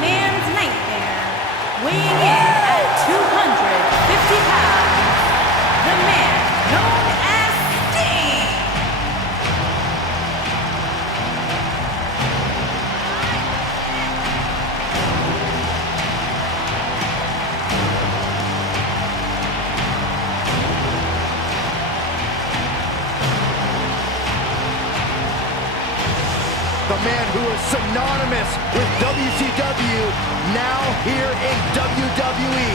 man's nightmare, weighing in at 250 pounds, the man known as Sting. The man who is synonymous with WCW, now here in WWE,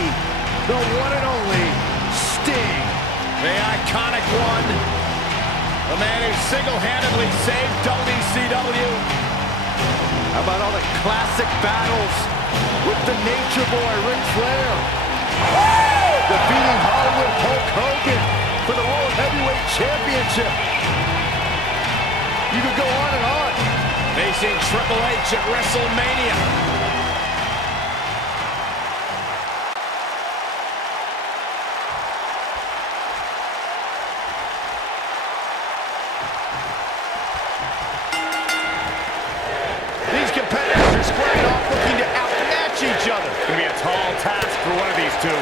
the one and only Sting. The iconic one, the man who single-handedly saved WCW. How about all the classic battles with the Nature Boy, Ric Flair? Defeating Hollywood Hulk Hogan for the World Heavyweight Championship. You could go on and on. Facing Triple H at WrestleMania. These competitors are squaring off looking to outmatch each other. It's going to be a tall task for one of these two.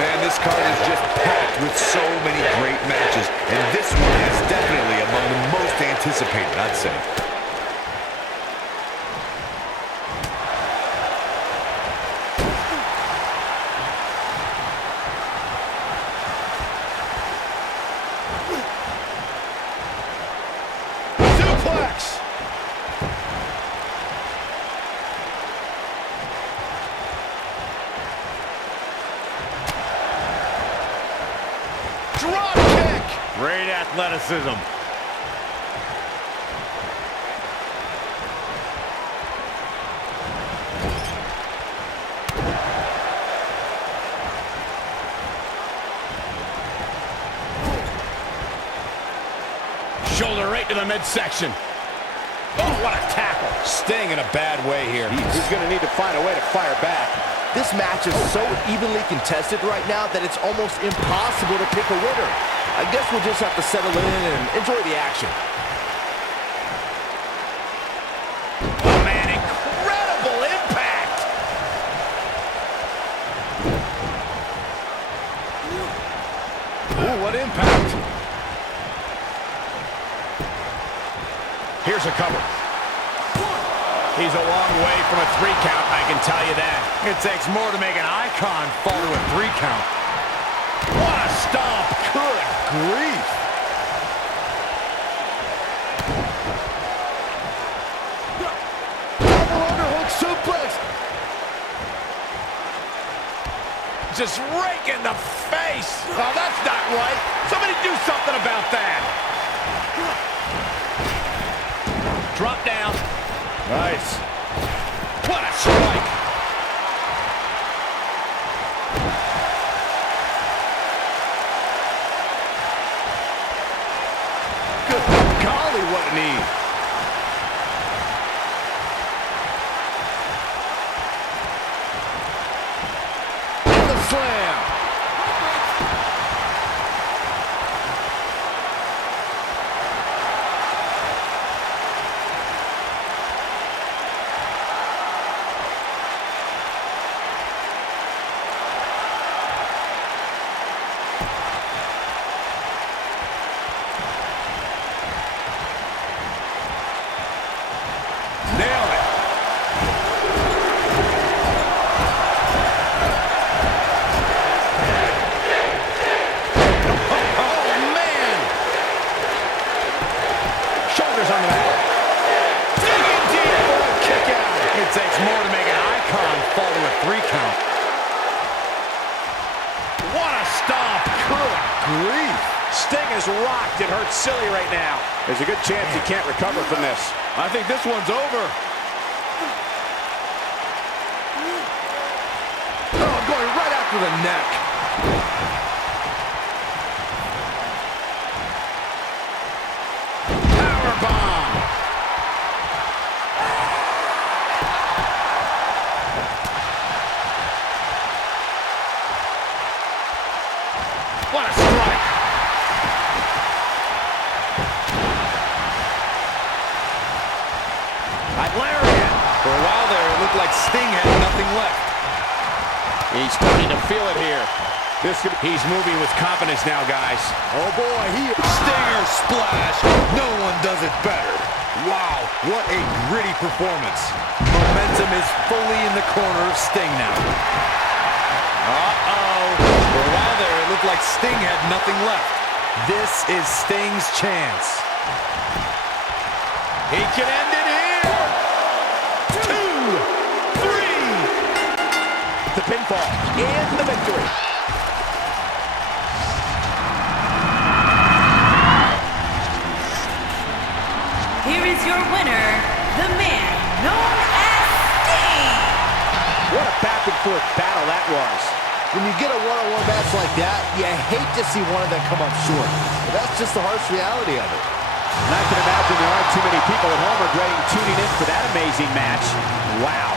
Man, this card is just packed with so many great matches, and this one is definitely among the most anticipated, I'd say. Suplex! Drop kick! Great athleticism. Shoulder right to the midsection. Oh, what a tackle. Sting in a bad way here. He's going to need to find a way to fire back. This match is so evenly contested right now that it's almost impossible to pick a winner. I guess we'll just have to settle in and enjoy the action. Oh, man, incredible impact. Ooh, what impact. Here's a cover. He's a long way from a 3 count, I can tell you that. It takes more to make an icon fall to a 3 count. What a stomp. Good grief. Double underhook suplex. Just rake in the face. Oh, that's not right. Somebody do something about that. Drop down. Nice. What a strike. Good golly, what a knee. The slam. Nailed it. Oh, man. Shoulders on the mat. Digging deep for a kick out. It takes more to make an icon fall to a 3 count. What a stomp. Good grief. Sting is rocked and hurts silly right now. There's a good chance he can't recover from this. I think this one's over. Oh, going right after the neck. Powerbomb. What a strike. Lariat. For a while there, it looked like Sting Sting had nothing left. He's starting to feel it here. He's moving with confidence now, guys. Oh boy, Stinger splash. No one does it better. Wow, what a gritty performance. Momentum is fully in the corner of Sting now. Uh-oh. For a while there, it looked like Sting had nothing left. This is Sting's chance. He can end it here. 2, 3. The pinfall and the victory. Here is your winner, the man known as Sting. What a back-and-forth battle that was. when you get a one-on-one match like that, you hate to see one of them come up short. But that's just the harsh reality of it. And I can imagine there aren't too many people at home regretting tuning in for that amazing match. Wow.